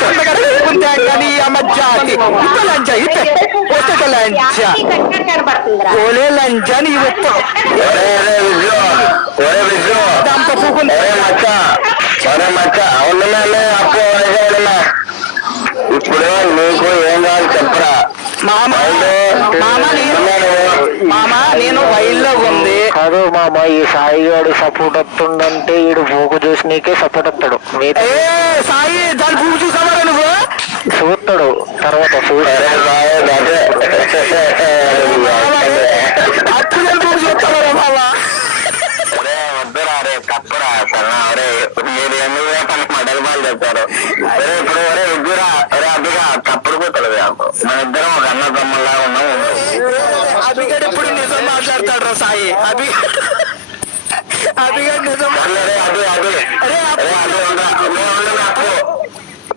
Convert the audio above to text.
కానీ అమ్మ జాతి ఇత లంచ ఇతే వస్తే లంచ ఓలే లంచ నీ వస్తా దాంతో పూకుంది అప్పు ఇప్పుడు నీకు ఏం కావాలి చెప్పరా మామ నేను వైల్లో ఉంది కాదు మామ, ఈ సాయి గాడు సపోర్ట్ వస్తుందంటే ఈడు పోకు చూసి నీకే సపోర్ట్ వస్తాడు. సాయి దాని పువ్వు చూసావా నువ్వు చూస్తాడు తర్వాత అప్పుడు పువ్వు చూస్తావా బాబా వద్దురా రే తప్పురా అరే మీరు ఎందుకు మడలు బాలు చెప్తారు. ఇప్పుడు ఒరే విద్యురా ఒరే అదిగా తప్పుడు పోతాడు. మన ఇద్దరం ఒక అన్న తమ్ముల్లా ఉన్నాము. అభిగడ్ ఇప్పుడు నిజం మాట్లాడతాడు రా సాయి. అభిగడ్ నిజం